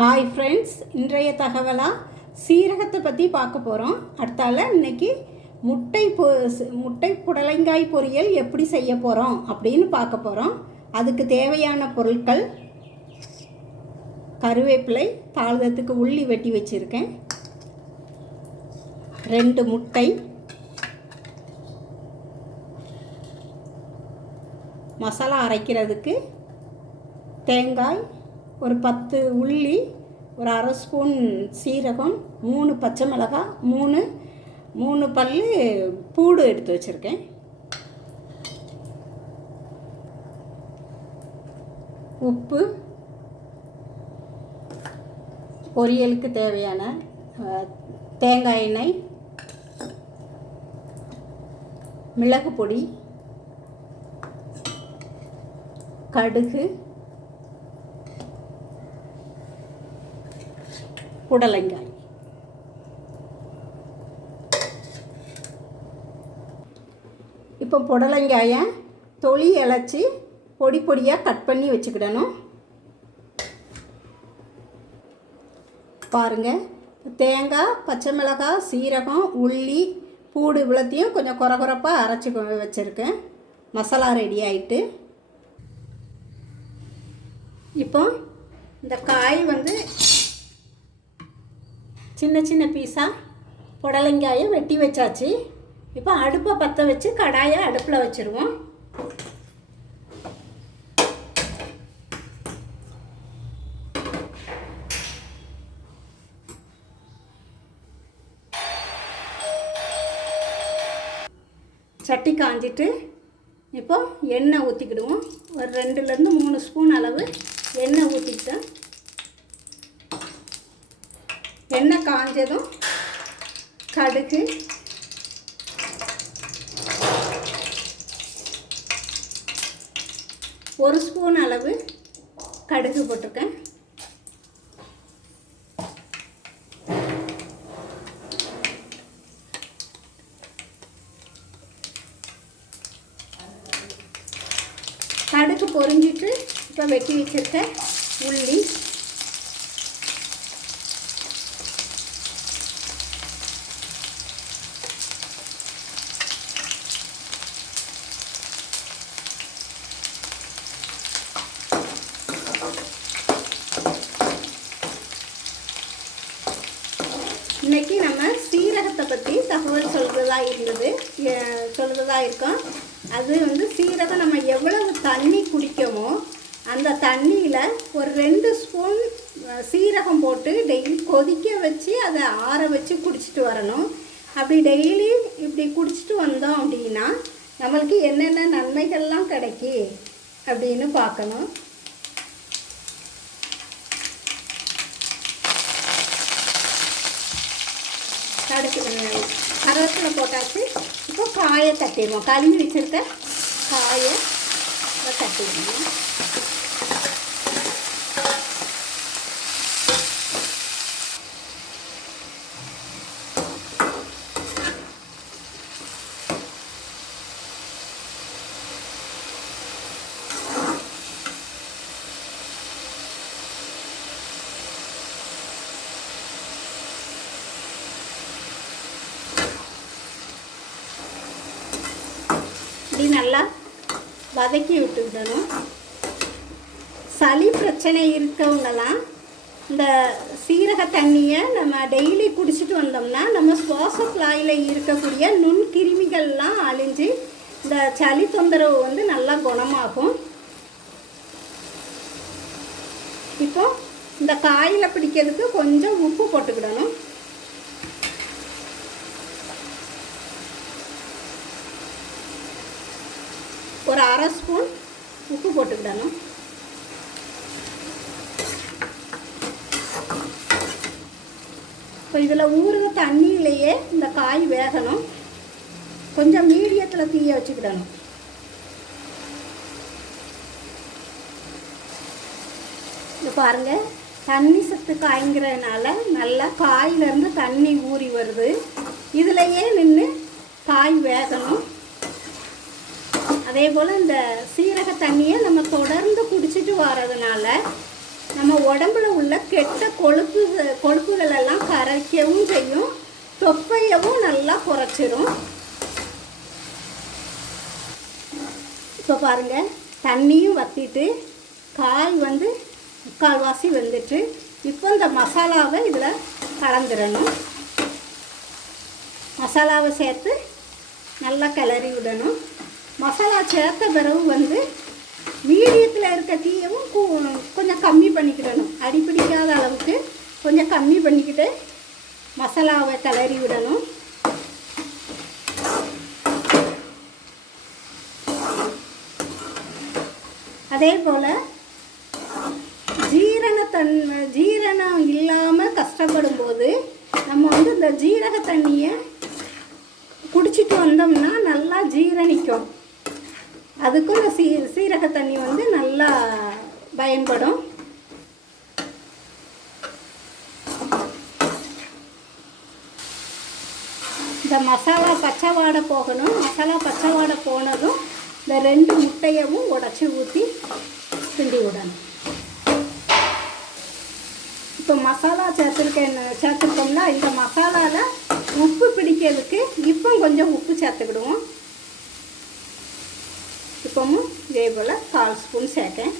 Hi friends இன்றைய தகவலாக சீரகத்தை பற்றி பார்க்க போகிறோம் அடுத்தால இன்னைக்கு முட்டை பொ முட்டை புடலங்காய் பொரியல் எப்படி செய்ய போகிறோம் அப்படின்னு பார்க்க போகிறோம் அதுக்கு தேவையான பொருட்கள் கருவேப்பிலை தாழ்தத்துக்கு உள்ளி வெட்டி வச்சுருக்கேன். ரெண்டு முட்டை. மசாலா அரைக்கிறதுக்கு தேங்காய் ஒரு பத்து உள்ளி ஒரு அரை ஸ்பூன் சீரகம் மூணு பச்சை மிளகாய் மூணு மூணு பல் பூடு எடுத்து வச்சுருக்கேன். உப்பு பொரியலுக்கு தேவையான தேங்காய் எண்ணெய் மிளகு பொடி கடுகு புடலங்காய் இப்போ புடலங்காயை தொளி இழைச்சி பொடி பொடியாக கட் பண்ணி வச்சுக்கிடணும். பாருங்கள் தேங்காய் பச்சை மிளகாய் சீரகம் உள்ளி பூடு இவ்வளோத்தையும் கொஞ்சம் குறை குறைப்பாக அரைச்சி வச்சுருக்கேன். மசாலா ரெடி ஆகிட்டு இப்போ இந்த காய் வந்து சின்ன சின்ன பீஸாக புடலங்காயை வெட்டி வச்சாச்சு. இப்போ அடுப்பை பற்ற வச்சு கடாயை அடுப்பில் வச்சுருவோம். சட்டி காஞ்சிட்டு இப்போ எண்ணெய் ஊற்றிக்கிடுவோம் ஒரு ரெண்டுலேருந்து மூணு ஸ்பூன் அளவு எண்ணெய் ஊற்றிக்கிட்டேன் எண்ணெய் காஞ்சதும் கடுகு. ஒரு ஸ்பூன் அளவு கடுகு போட்டிருக்கேன். கடுகு பொறிஞ்சிட்டு இப்போ வெட்டி வச்சிருக்க உள்ளி இன்றைக்கி நம்ம சீரகத்தை பற்றி தகவல் சொல்கிறதா இருந்தது சொல்கிறதா இருக்கோம். அது வந்து சீரகம் நம்ம எவ்வளவு தண்ணி குடிக்கமோ அந்த தண்ணியில் ஒரு ரெண்டு ஸ்பூன் சீரகம் போட்டு டெய்லி கொதிக்க வச்சு அதை ஆற வச்சு குடிச்சிட்டு வரணும். அப்படி டெய்லி இப்படி குடிச்சிட்டு வந்தோம் அப்படின்னா நம்மளுக்கு என்னென்ன நன்மைகள்லாம் கிடைக்கி அப்படின்னு பார்க்கணும். கடுகு கருவேப்பிலை போட்டாச்சு இப்போ காயை தட்டிடுவோம் கழுவி வச்சுருக்க காயை தட்டிடுவோம் இப்படி நல்லா வதக்கி விட்டுக்கிடணும் சளி பிரச்சனை இருக்கவங்கலாம் இந்த சீரக தண்ணியை நம்ம டெய்லி குடிச்சிட்டு வந்தோம்னா நம்ம சுவாச குழாயில் இருக்கக்கூடிய நுண்கிருமிகள்லாம் அழிஞ்சு இந்த சளி தொந்தரவு வந்து நல்லா குணமாகும். இப்போ இந்த காயில் பிடிக்கிறதுக்கு கொஞ்சம் உப்பு போட்டுக்கிடணும் ஒரு அரை ஸ்பூன் உப்பு போட்டுக்கிடணும். இப்போ இதில் ஊறுக தண்ணியிலேயே இந்த காய் வேகணும். கொஞ்சம் மீடியத்தில் தீய வச்சுக்கிடணும். இது பாருங்க தண்ணி சத்து காய்ங்கிறதுனால நல்லா காயிலேருந்து தண்ணி ஊறி வருது. இதுலையே நின்று காய் வேகணும். அதே போல் இந்த சீரக தண்ணியை நம்ம தொடர்ந்து குடிச்சிட்டு வர்றதுனால நம்ம உடம்புல உள்ள கெட்ட கொழுப்பு கொழுப்புகள் எல்லாம் கரைக்கவும் செய்யும் தொப்பையவும் நல்லா குறைச்சிரும். இப்போ பாருங்கள் தண்ணியும் வற்றிட்டு காய் வந்து முக்கால்வாசி வெந்துட்டு இப்போ இந்த மசாலாவை இதில் கலந்துடணும் மசாலாவை சேர்த்து நல்லா கிளறி விடணும். மசாலா சேர்த்த பிறகு வந்து மீடியத்தில் இருக்க தீயவும் கூ- கொஞ்சம் கம்மி பண்ணிக்கிடணும். அடிப்பிடிக்காத அளவுக்கு கொஞ்சம் கம்மி பண்ணிக்கிட்டு மசாலாவை கிளறி விடணும். அதே போல் ஜீரணத்தன் ஜீரணம் இல்லாமல் கஷ்டப்படும் போது நம்ம வந்து இந்த ஜீரக தண்ணியை குடிச்சிட்டு வந்தோம்னா நல்லா ஜீரணிக்கும். அதுக்கும் இந்த சீ சீரக தண்ணி வந்து நல்லா பயன்படும். இந்த மசாலா பச்சை வாடை போகணும். மசாலா பச்சை வாடை போனதும் இந்த ரெண்டு முட்டையவும் உடச்சி ஊற்றி கிண்டி விடணும். இப்போ மசாலா சேர்த்துருக்கேன் சேர்த்துருக்கோம்னா இந்த மசாலாவில் உப்பு பிடிக்கிறதுக்கு இப்போ கொஞ்சம் உப்பு சேர்த்துக்கிடுவோம். இப்போவும் இதே போல் கால் ஸ்பூன் சேர்க்கேன்.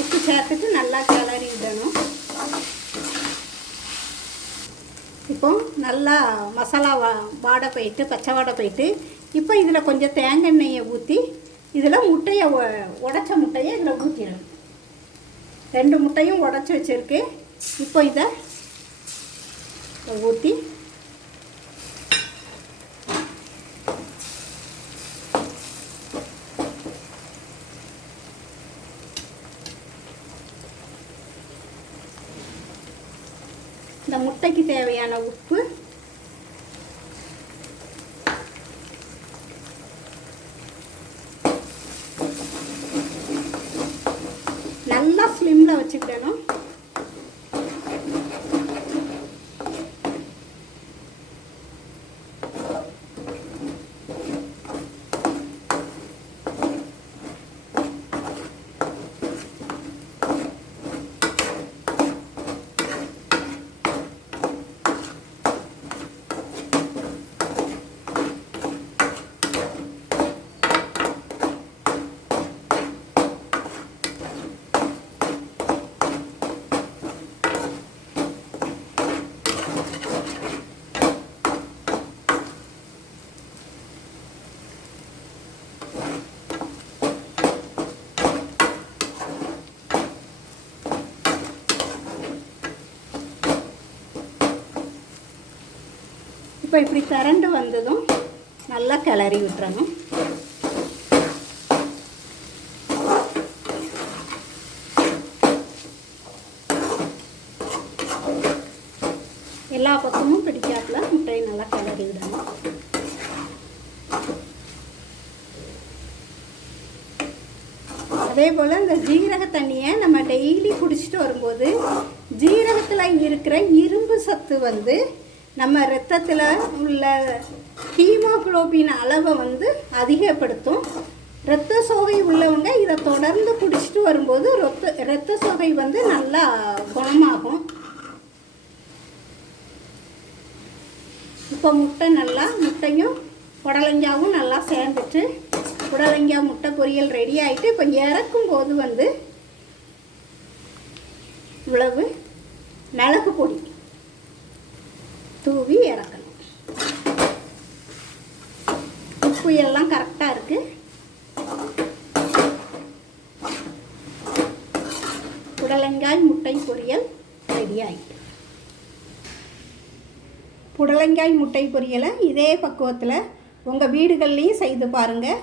உப்பு சேர்த்துட்டு நல்லா கிளறி விடணும். இப்போ நல்லா மசாலா வா வாடை போயிட்டு பச்சை வாடை போயிட்டு இப்போ இதில் கொஞ்சம் தேங்காய் எண்ணெயை ஊற்றி இதில் முட்டையை உடச்ச உடைச்ச முட்டையை இதில் ஊற்றிடணும் ரெண்டு முட்டையும் உடச்சி வச்சுருக்கு. இப்போ இதை ஊற்றி இந்த முட்டைக்கு தேவையான உப்பு. நல்லா ஸ்லிம்மில் வச்சுக்கிடணும். இப்போ இப்படி திரண்டு வந்ததும் நல்லா கிளறி விட்டுறணும். எல்லா பக்கமும் பிடிக்காப்புல முட்டையை நல்லா கிளறி விடணும். அதே போல் இந்த ஜீரக தண்ணியை நம்ம டெய்லி குடிச்சிட்டு வரும்போது ஜீரகத்தில் இருக்கிற இரும்பு சத்து வந்து நம்ம ரத்தத்தில் உள்ள ஹீமோக்ளோபின் அளவை வந்து அதிகப்படுத்தும். இரத்த சோகை உள்ளவங்க இதை தொடர்ந்து குடிச்சிட்டு வரும்போது ரத்த இரத்த சோகை வந்து நல்லா குணமாகும். இப்போ முட்டை நல்லா முட்டையும் புடலங்காவும் நல்லா சேர்ந்துட்டு புடலங்காய் முட்டை பொரியல் ரெடி ஆகிட்டு இப்போ இறக்கும் போது வந்து இவ்வளவு மிளகு பொடி. தூவி இறக்கணும். உப்பு எல்லாம் கரெக்டாக இருக்குது புடலங்காய் முட்டை பொரியல் ரெடி ஆகிட்டு புடலங்காய் முட்டை பொரியலை இதே பக்குவத்தில் உங்கள் வீடுகள்லேயும் செய்து பாருங்கள்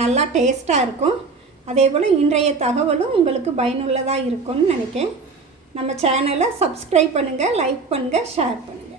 நல்லா டேஸ்ட்டாக இருக்கும். அதே போல் இன்றைய தகவலும் உங்களுக்கு பயனுள்ளதாக இருக்கும்னு நினைக்கிறேன் நம்ம சேனலை சப்ஸ்கிரைப் பண்ணுங்கள் லைக் பண்ணுங்கள் ஷேர் பண்ணுங்கள்